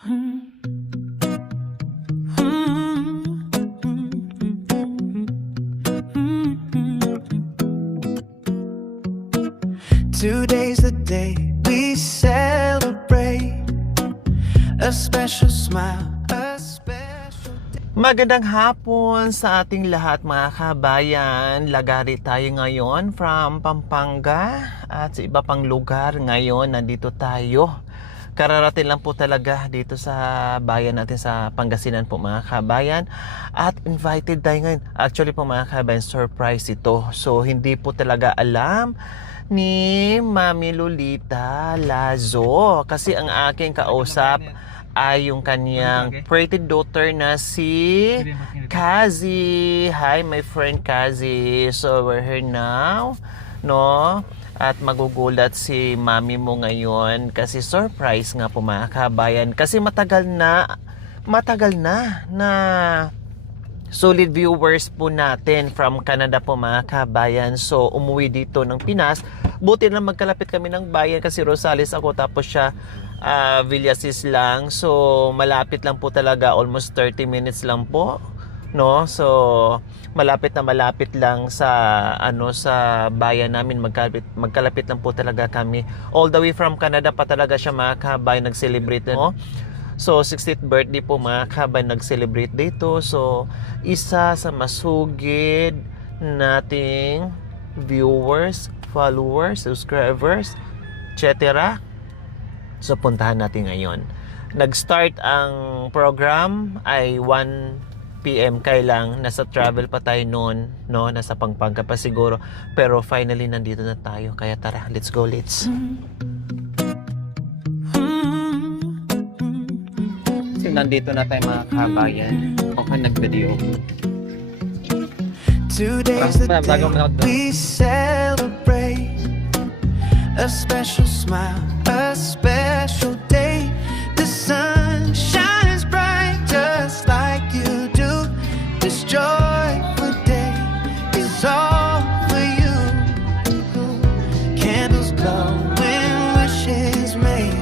Today's the day we celebrate a special smile, a special day. Magandang hapon sa ating lahat mga kabayan. Lagari tayo ngayon from Pampanga at sa iba pang lugar. Ngayon nandito tayo. Kararating lang po talaga dito sa bayan natin sa Pangasinan po mga kabayan. At invited tayo ngayon. Actually po mga kabayan, surprise ito. So hindi po talaga alam ni Mami Lolita Lazo. Kasi ang aking kausap ay yung kanyang pretty daughter na si Kazi. Hi my friend Kazi. So we're here now, no? At magugulat si mami mo ngayon kasi surprise nga po mga kabayan. Kasi matagal na solid viewers po natin from Canada po mga kabayan. So umuwi dito ng Pinas. Buti na magkalapit kami ng bayan kasi Rosales ako tapos siya Villasis lang. So malapit lang po talaga, almost 30 minutes lang po, no? So malapit lang sa sa bayan namin, magkalapit lang po talaga kami. All the way from Canada pa talaga siya mga kabayan nag-celebrate, no? So 60th birthday po mga kabayan nag-celebrate dito. So isa sa masugid nating viewers, followers, subscribers, etc. So puntahan natin ngayon. Nag-start ang program ay 1 PM kailang nasa travel pa tayo noon, no? Nasa Pampanga pa siguro. Pero finally nandito na tayo. Kaya tara, let's go, let's. So, nandito na tayo mga kabayan. Okay, nag-video. Today's the day we celebrate a special smile, a special day. The sun shines bright just like you do. This joyful day is all for you. Candles glowing, wishes made.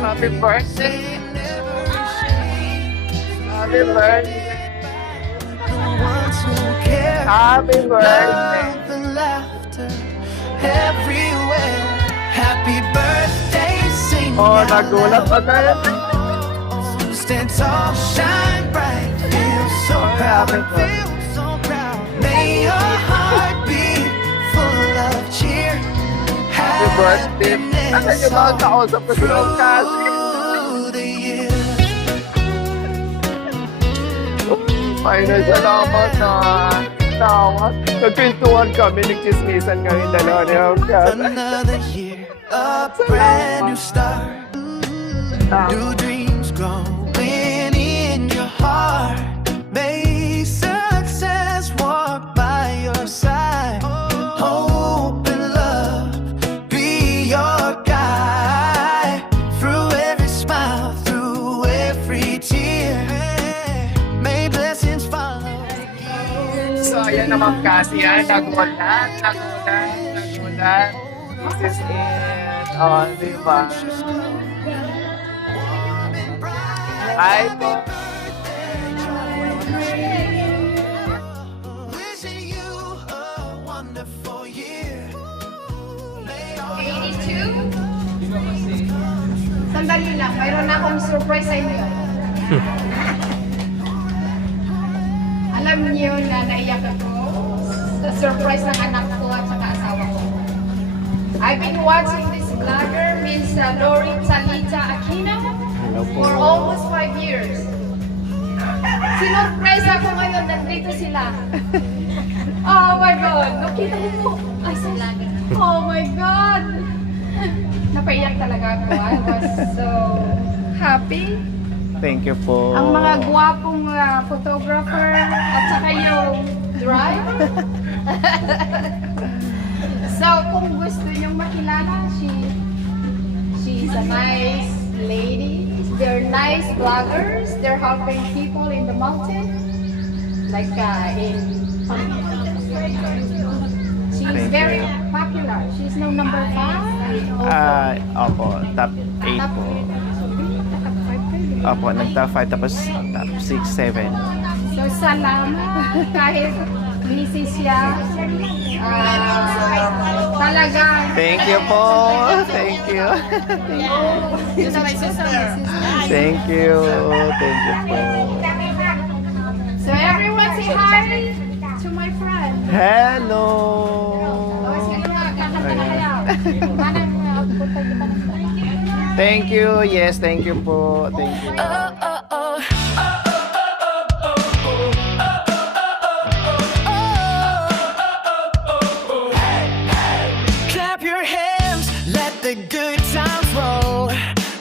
Happy birthday! Happy birthday! Happy birthday! Love and laughter everywhere. Happy birthday, sing out nagulat pa tayo. Stand tall, shine bright, feel so proud, feel so proud. May your heart be full of cheer. Happy birthday! Asan yung mga kausap ko sa Kasi? Through the years. Final salamat na tawag. Nagpintuan kami, nagchismisan kami dalawa ni Kasi. Another year, a brand new start. New dreams growing in your heart. May success walk by your side. Hope and love be your guide. Through every smile, through every tear. May blessings follow. So, ayan naman kasi yan. Nagulat. This is it. Oh, diba? Hi po. Wishing you a wonderful year. 82? Sandali lang, mayroon na akong surprise sa inyo. Alam niyo na naiyak ako sa surprise ng anak ko at saka asawa ko. I've been watching this vlogger, Miss Lori Talita Aquino, for almost 5 years. Sinurprise ako ngayon, nandito sila. Oh my God! Nakita mo po. Ay, sila. Oh my God! Napaiyak talaga ako. I was so happy. Thank you po. Ang mga gwapong photographer at saka yung driver. So, kung gusto niyong makilala, she's a nice lady. They're nice vloggers. They're helping people in the mountain. Like in she's very popular. She's no number 5. Opo, top 8 po. Opo, nag-top 5 tapos top 6, 7. So, salamat. Kahit busy siya. Talagang. Thank you po. Thank you. This is my sister. Thank you. Thank you po. So, everyone say hi to my friend. Hello. Thank you. Yes, thank you po. Thank you. Clap your hands, let the good times roll.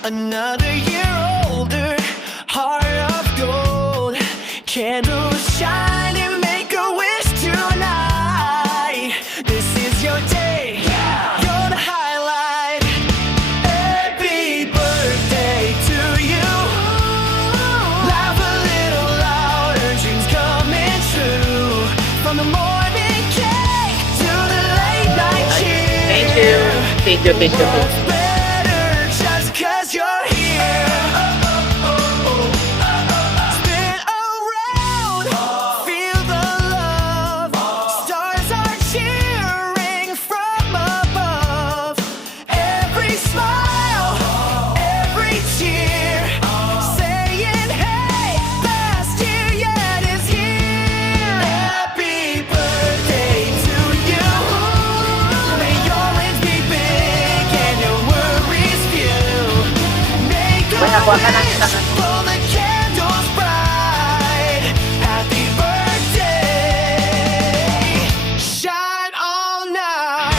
Another year older, heart of gold. Candles shining, make a wish tonight. This is your day, you're the highlight. Happy birthday to you. Laugh a little louder, dreams coming true. From the morning cake to the late night cheer. Thank you. Thank you. Thank you. It's better just 'cause you're here. Spin around, feel the love. Stars are cheering from above. Every smile, every cheer, saying, hey, last year yet is here. Happy birthday to you. May your wins be big and your worries few. Make a wish, blow the candles bright. Happy birthday, shine all night.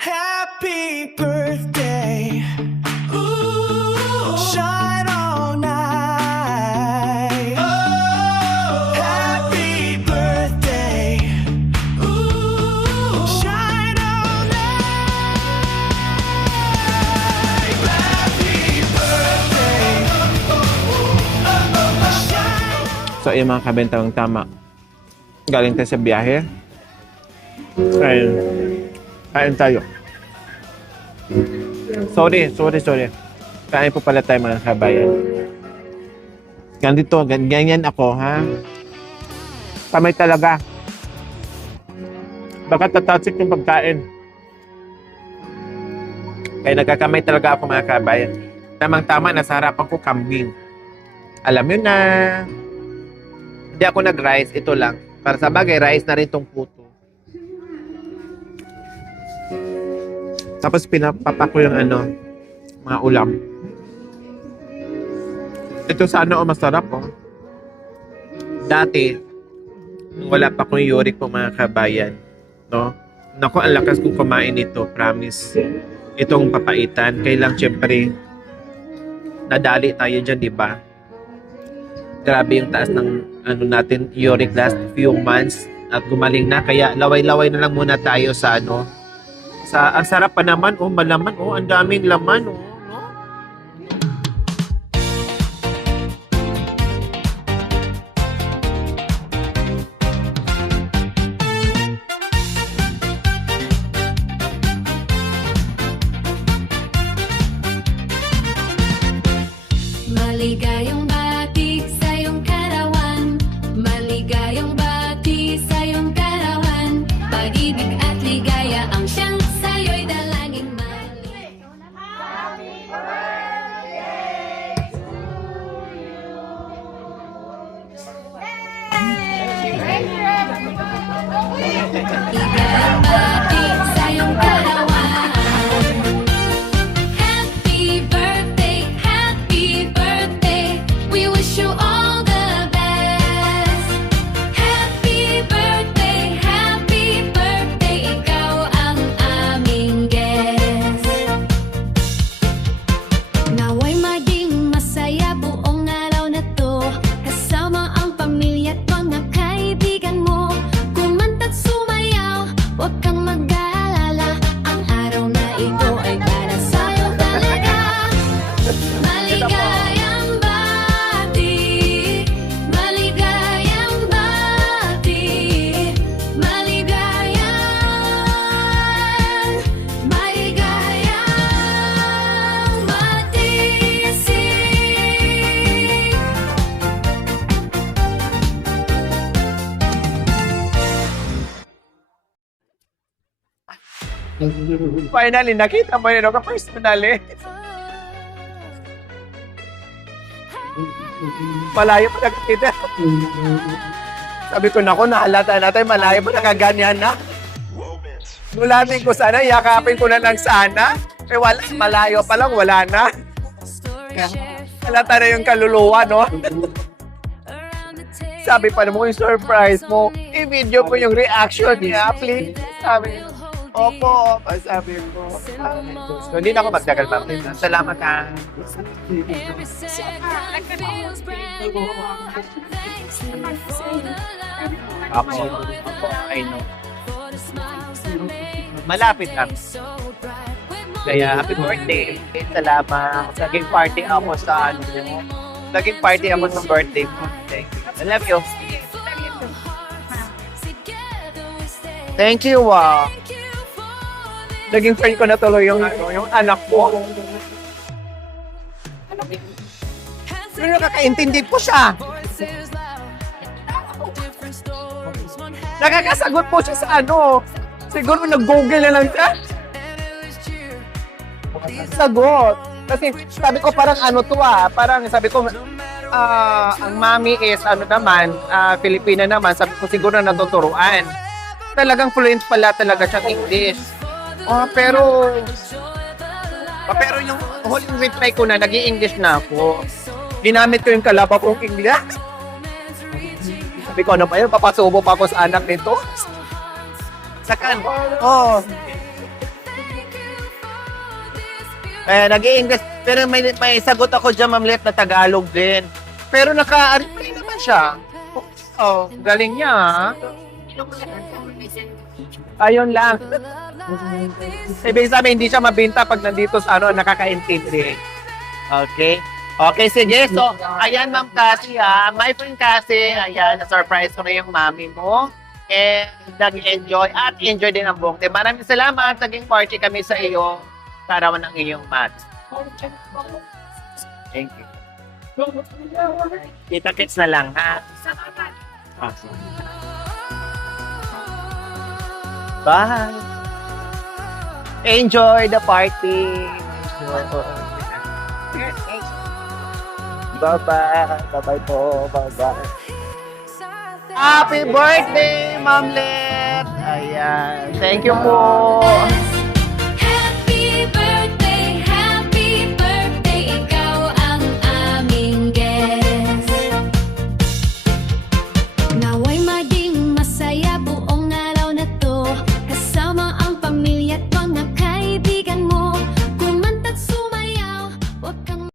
Happy birthday. Shine all night. Happy birthday. Shine all night. Happy birthday. So, yung mga kabentang tama. Galing tayo sa biyahe. Kain tayo. Sorry. Kain po pala tayo mga kabayan. Ganito, ganyan ako, ha? Kamay talaga. Baka tatasik yung pagkain. Kaya nagkakamay talaga ako mga kabayan. Tamang-tama, nasa harapan ko kambing. Alam yun na. Hindi ako nag-rice, ito lang. Para sa bagay, rice na rin tong puto. Tapos pinapapa ko yung mga ulam. Ito sana masarap oh. Dati, nung wala pa akong uric po mga kabayan, no? Naku, ang lakas kong kumain nito, promise. Itong papaitan, kailang syempre, nadali tayo dyan, di ba? Grabe yung taas ng natin, uric last few months at gumaling na. Kaya laway-laway na lang muna tayo sa ang sarap pa naman, malaman, ang daming laman, no? Maligayang bati sa iyong karawan. Maligayang bati sa iyong karawan. Pag-ibig at ligaya ang siyang sa'yo'y dalangin mali. Maligayang bati sa iyong karawan. Happy birthday, happy birthday. We wish you all the best. Happy birthday, ikaw ang aming guest. Naway maging masaya buong araw na to, kasama ang pamilya at mga kaibigan mo. Kumanta't sumayaw, huwag kang Finally, nakita mo yun ako personally. Malayo pa nakakita. Sabi ko, naku, nahalata natin, malayo pa nakaganyan na. Nulating ko sana, yakapin ko na lang sana. Eh wala, malayo pa lang, wala na. Halata na yung kaluluwa, no? Sabi pa naman yung surprise mo, i-video mo yung reaction niya, please. Sabi, opo, sabi ko. So, hindi na ako magdagal, ma'am. Salamat, ha. Every second feels brand new. Thanks for the love. Ako, I know. Malapit lang. Kaya, happy birthday. Salamat. Naging party ako sa ano mo. Naging party ako sa birthday mo. Thank you. I love you. Thank you, Naging friend ko na tuloy yung, yung anak ko. Pero nakakaintindi po siya. Nakakasagot po siya sa ano. Siguro nag-google na lang siya. Sagot. Kasi sabi ko parang ano to parang sabi ko ang mami is ano naman, Filipina naman. Sabi ko siguro natuturuan. Talagang fluent pala talaga siyang English. Pero yung huling reply ko na, nag-i-English na ako. Ginamit ko yung kalaba kong English. Sabi ko, ano pa yun? Papasubo pa ako sa anak nito. Sakan. Nag-i-English. Pero may sagot ako dyan, Ma'am Let, na Tagalog din. Pero naka-reply naman siya. Galing niya, ha? Ayun lang. Ibig sabihin, hindi siya mabinta pag nandito sa nakakaintindi. Okay? Okay, sige. So, ayan, Ma'am Cassie, my friend Cassie, ayan, na-surprise ko na yung mami mo. And nag-enjoy at enjoy din ang buong. Maraming salamat. Naging party kami sa iyo. Karawan ng iyong mat. Thank you. Kita-kits na lang, ha? Bye! Enjoy the party! Bye-bye! Bye-bye po! Bye-bye! Happy birthday, Ma'am Let! Ayan! Thank you po!